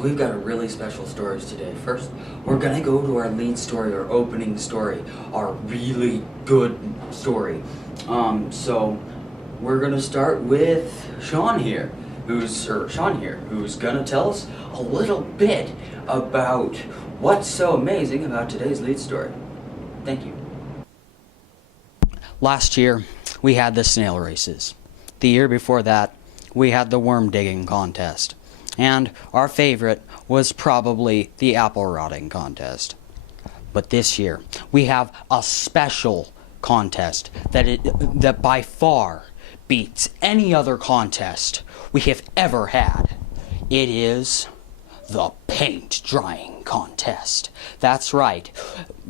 we've got a really special stories today. First, we're gonna go to our lead story, our opening story, our really good story. So we're gonna start with Sean here, who's gonna tell us a little bit about what's so amazing about today's lead story. Thank you. Last year, we had the snail races. The year before that, we had the worm digging contest. And our favorite was probably the apple rotting contest. But this year, we have a special contest that by far beats any other contest we have ever had. It is the paint drying contest. That's right.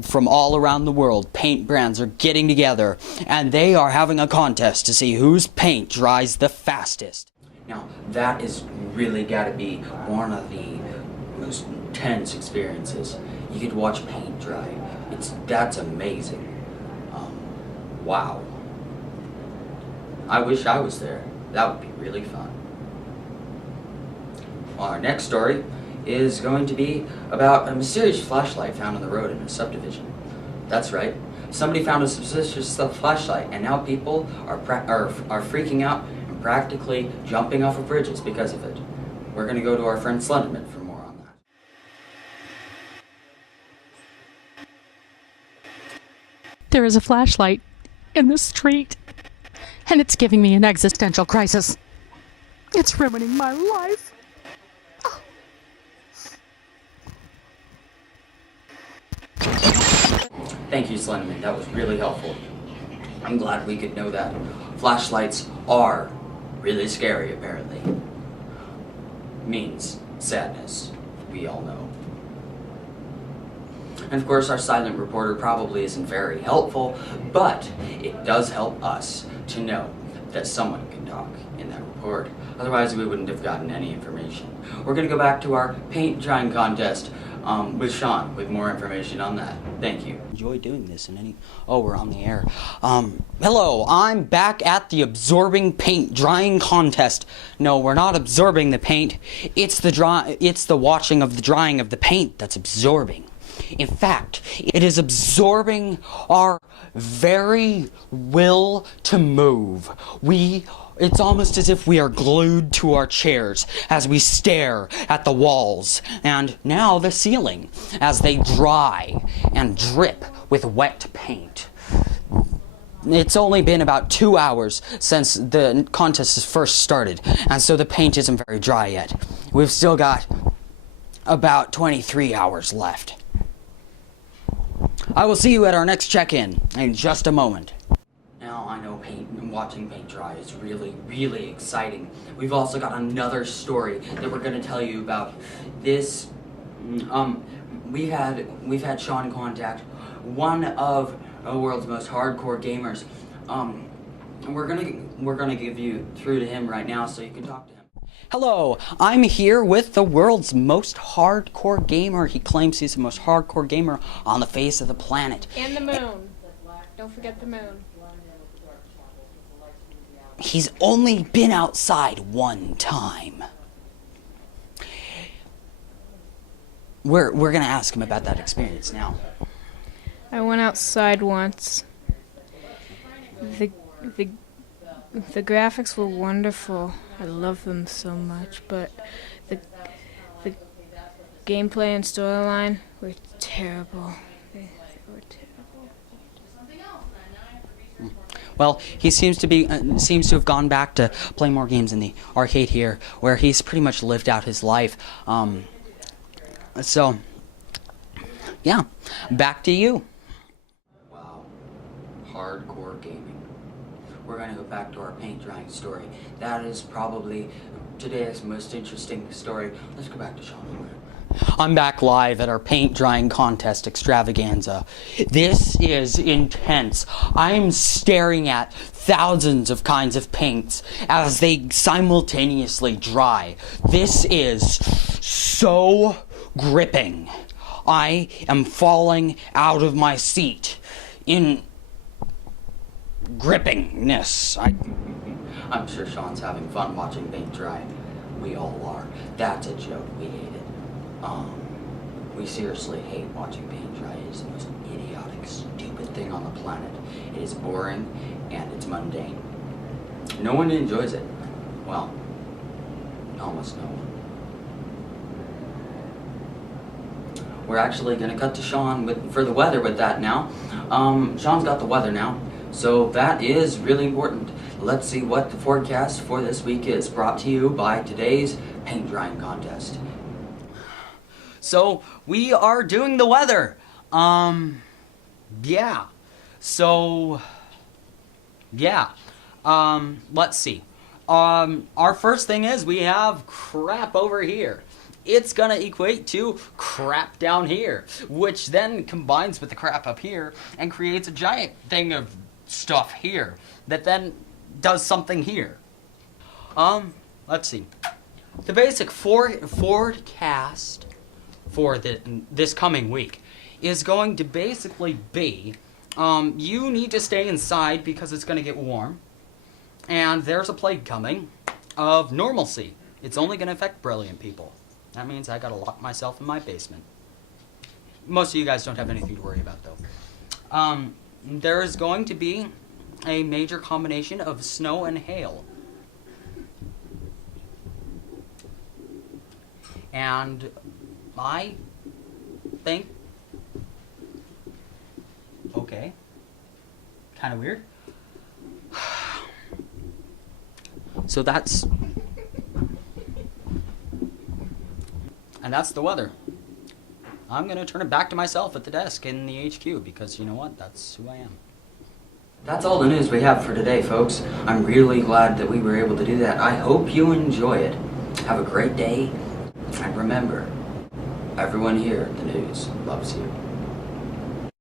From all around the world, paint brands are getting together and they are having a contest to see whose paint dries the fastest. Now, that is really gotta be one of the most intense experiences. You get to watch paint dry. That's amazing. Wow. I wish I was there. That would be really fun. Well, our next story is going to be about a mysterious flashlight found on the road in a subdivision. That's right. Somebody found a suspicious flashlight, and now people are freaking out and practically jumping off of bridges because of it. We're going to go to our friend Slenderman for more on that. There is a flashlight in the street, and it's giving me an existential crisis. It's ruining my life. Thank you, Slenderman. That was really helpful. I'm glad we could know that. Flashlights are really scary, apparently. Means sadness. We all know. And of course, our silent reporter probably isn't very helpful, but it does help us to know that someone can talk in that report. Otherwise, we wouldn't have gotten any information. We're going to go back to our paint drying contest with Sean with more information on that. Thank you. Enjoy doing this Oh, we're on the air. Hello, I'm back at the absorbing paint drying contest. No, we're not absorbing the paint. It's the watching of the drying of the paint that's absorbing. In fact, it is absorbing our very will to move. It's almost as if we are glued to our chairs as we stare at the walls and now the ceiling as they dry and drip with wet paint. It's only been about 2 hours since the contest has first started, and so the paint isn't very dry yet. We've still got about 23 hours left. I will see you at our next check-in in just a moment. Now, I know watching paint dry is really, really exciting. We've also got another story that we're going to tell you about. This, we've had Sean contact one of the world's most hardcore gamers. We're gonna give you through to him right now so you can talk to him. Hello, I'm here with the world's most hardcore gamer. He claims he's the most hardcore gamer on the face of the planet. And the moon. Don't forget the moon. He's only been outside one time. We're gonna ask him about that experience now. I went outside once. The graphics were wonderful. I love them so much, but the gameplay and storyline were terrible. They were terrible. Well, he seems to have gone back to play more games in the arcade here, where he's pretty much lived out his life. So, yeah, back to you. Wow, hardcore gaming. We're going to go back to our paint drying story. That is probably today's most interesting story. Let's go back to Sean. I'm back live at our paint drying contest extravaganza. This is intense. I'm staring at thousands of kinds of paints as they simultaneously dry. This is so gripping. I am falling out of my seat in grippingness. I'm sure Sean's having fun watching paint dry. We all are. That's a joke. We hate it. We seriously hate watching paint dry. It is the most idiotic, stupid thing on the planet. It is boring and it's mundane. No one enjoys it. Well, almost no one. We're actually going to cut to Sean for the weather with that now. Sean's got the weather now, so that is really important. Let's see what the forecast for this week is, brought to you by today's paint drying contest. So we are doing the weather. Yeah. So, yeah. Let's see. Our first thing is we have crap over here. It's gonna equate to crap down here, which then combines with the crap up here and creates a giant thing of stuff here that then does something here. Let's see. The basic forecast for this coming week is going to basically be, you need to stay inside because it's going to get warm, and there's a plague coming of normalcy. It's only going to affect brilliant people. That means I got to lock myself in my basement. Most of you guys don't have anything to worry about, though. There is going to be a major combination of snow and hail. And I think, okay, kind of weird. So that's the weather. I'm going to turn it back to myself at the desk in the HQ because you know what? That's who I am. That's all the news we have for today, folks. I'm really glad that we were able to do that. I hope you enjoy it. Have a great day. And remember, everyone here at the news loves you.